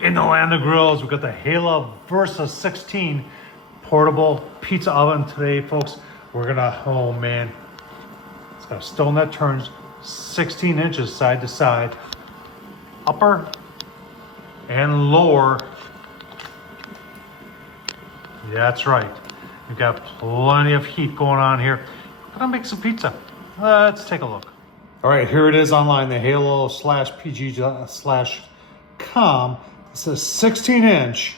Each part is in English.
In the land of grills, we've got the Halo Versa 16 portable pizza oven today, folks. We're gonna, oh man, it's got a stone that turns 16 inches side to side, upper and lower. That's right. We've got plenty of heat going on here. We're gonna make some pizza. Let's take a look. All right, here it is online, the halo/pg/com. It's a 16 inch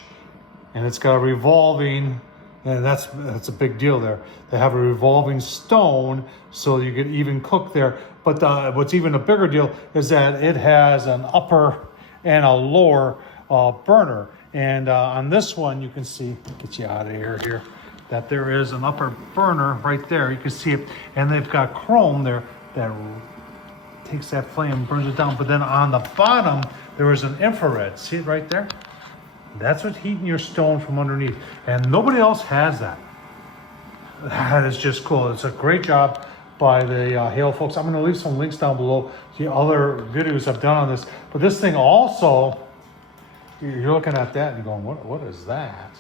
and it's got a revolving, and that's a big deal there. They have a revolving stone so you could even cook there. But what's even a bigger deal is that it has an upper and a lower burner. And on this one, you can see, get you out of here, that there is an upper burner right there. You can see it, and they've got chrome there that takes that flame and burns it down. But then on the bottom, there is an infrared. See it right there? That's what's heating your stone from underneath. And nobody else has that. That is just cool. It's a great job by the Halo folks. I'm gonna leave some links down below to the other videos I've done on this. But this thing also, you're looking at that and you're going, what is that?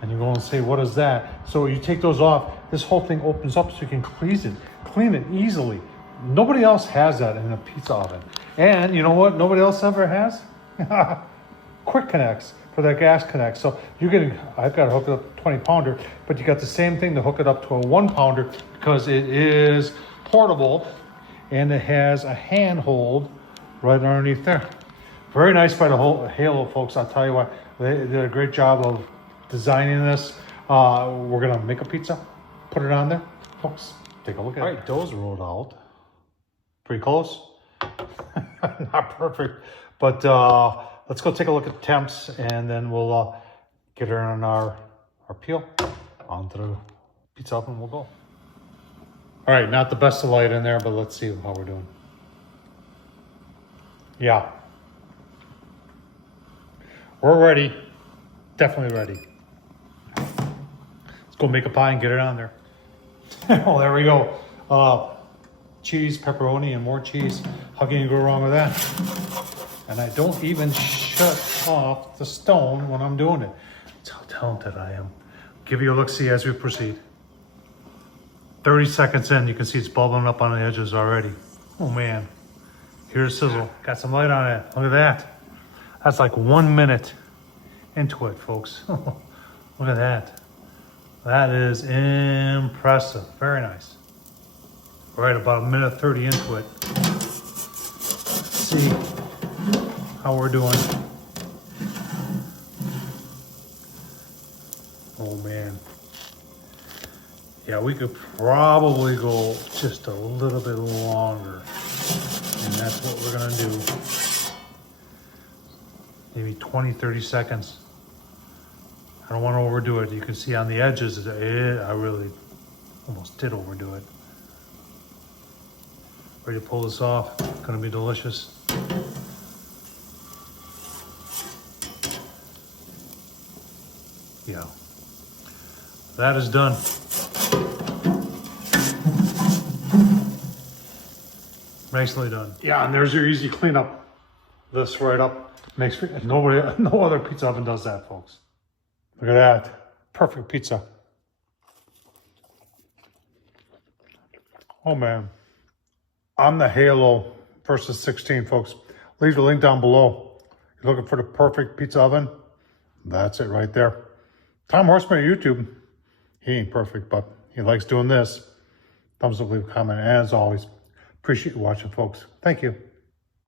And you're going to say, what is that? So you take those off, this whole thing opens up so you can clean it easily. Nobody else has that in a pizza oven. And you know what nobody else ever has? Quick connects for that gas connect. So I've got to hook it up to a 20 pounder, but you got the same thing to hook it up to a 1 pounder because it is portable and it has a handhold right underneath there. Very nice by the whole Halo folks. I'll tell you what, they did a great job of designing this. We're gonna make a pizza, put it on there. Folks, take a look at it. All right, dough's rolled out. Pretty close. Not perfect, but let's go take a look at the temps and then we'll get her on our peel onto the pizza oven and we'll go. All right, not the best of light in there, but let's see how we're doing. Yeah. We're ready, definitely ready. Let's go make a pie and get it on there. Well, there we go. Cheese, pepperoni, and more cheese. How can you go wrong with that? And I don't even shut off the stone when I'm doing it. That's how talented I am. Give you a look-see as we proceed. 30 seconds in, you can see it's bubbling up on the edges already. Oh man, here's sizzle. Got some light on it, look at that. That's like 1 minute into it, folks. Look at that. That is impressive. Very nice. All right, about 1:30 into it. Let's see how we're doing. Oh man. Yeah, we could probably go just a little bit longer. And that's what we're gonna do. Maybe 20, 30 seconds. I don't want to overdo it. You can see on the edges, I really almost did overdo it. Ready to pull this off. It's gonna be delicious. Yeah. That is done. Nicely done. Yeah, and there's your easy cleanup. This right up. Makes no other pizza oven does that, folks. Look at that. Perfect pizza. Oh man. I'm the Halo Versa 16, folks. Leave the link down below. You're looking for the perfect pizza oven? That's it right there. Tom Horsman on YouTube. He ain't perfect, but he likes doing this. Thumbs up, leave a comment. And as always, appreciate you watching, folks. Thank you.